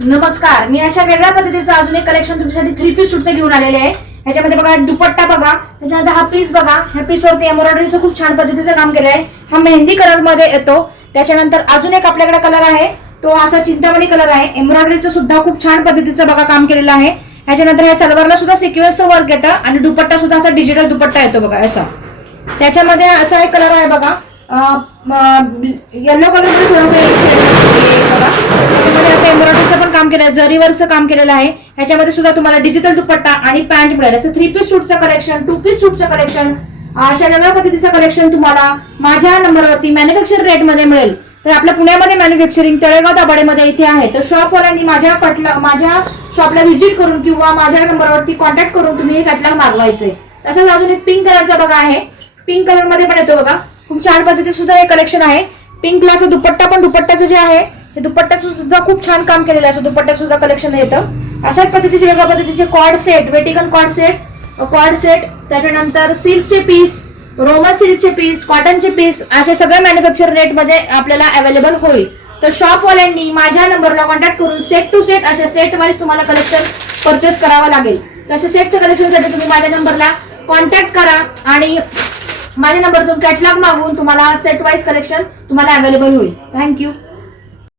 नमस्कार, मी अशा वेगळ्या पद्धतीचं अजून एक कलेक्शन तुमच्यासाठी 3 पीस सूटचं घेऊन आलेले आहे। ह्याच्यामध्ये बघा दुपट्टा बघा, त्याच्यानंतर हा पीस बघा, ह्या पीसवरती एम्ब्रॉयडरीचं खूप छान पद्धतीचं काम केलं आहे। हा मेहंदी कलर मध्ये येतो। त्याच्यानंतर अजून एक आपल्याकडे कलर आहे, तो असा चिंतामणी कलर आहे। एम्ब्रॉयडरीचं सुद्धा खूप छान पद्धतीचं बघा काम केलेलं आहे। ह्याच्यानंतर ह्या सलवारला सुद्धा सिक्वेन्सचं वर्क येतं आणि दुपट्टा सुद्धा असा डिजिटल दुपट्टा येतो बघा असा। त्याच्यामध्ये असा एक कलर आहे बघा, येलो कलर मध्ये थोडासा एक शेड बघा। त्याच्यामध्ये असं एम्ब्रॉयडरीचं पण काम केलं आहे, जरीवरचं काम केलेलं आहे। ह्याच्यामध्ये सुद्धा तुम्हाला डिजिटल दुपट्टा आणि पॅन्ट मिळेल। असं 3 पीस सूटचं कलेक्शन, 2 पीस सूटचं कलेक्शन, अशा नव्या पद्धतीचं कलेक्शन तुम्हाला माझ्या नंबरवरती मॅन्युफॅक्चर रेट मध्ये मिळेल। तर आपल्या पुण्यामध्ये मॅन्युफॅक्चरिंग तळेगाव दाभाडेमध्ये इथे आहे। तर शॉपवाल्यांनी माझ्या शॉपला व्हिजिट करून किंवा माझ्या नंबरवरती कॉन्टॅक्ट करून तुम्ही हे कॅटलॉग मागवायचे। तसंच अजून एक पिंक कलरचा बघा आहे, पिंक कलर मध्ये पण येतो बघा, खूप छान पद्धतीचं सुद्धा हे कलेक्शन आहे। पिंकला असं दुपट्टा पण, दुपट्ट्याचं जे आहे हे दुपट्ट्याचं सुद्धा खूप छान काम केलेलं आहे। असं दुपट्ट्याचं सुद्धा कलेक्शन येतं। अशाच पद्धतीचे वेगळ्या पद्धतीचे cord set, Vatican cord set, त्याच्यानंतर सिल्कचे पीस, रोमन सिल्कचे पीस, कॉटनचे पीस, असे सगळे मॅन्युफॅक्चर रेट मध्ये आपल्याला अवेलेबल होईल। तर शॉपवाल्यांनी माझ्या नंबरला कॉन्टॅक्ट करून सेट टू सेट अशा सेट वाईज तुम्हाला कलेक्शन परचेस करावं लागेल। तसे सेटच्या कलेक्शनसाठी तुम्ही माझ्या नंबरला कॉन्टॅक्ट करा आणि माझ्या नंबरतून कॅटलॉग मागवून तुम्हाला सेट वाईज कलेक्शन तुम्हाला अवेलेबल होईल। थँक्यू।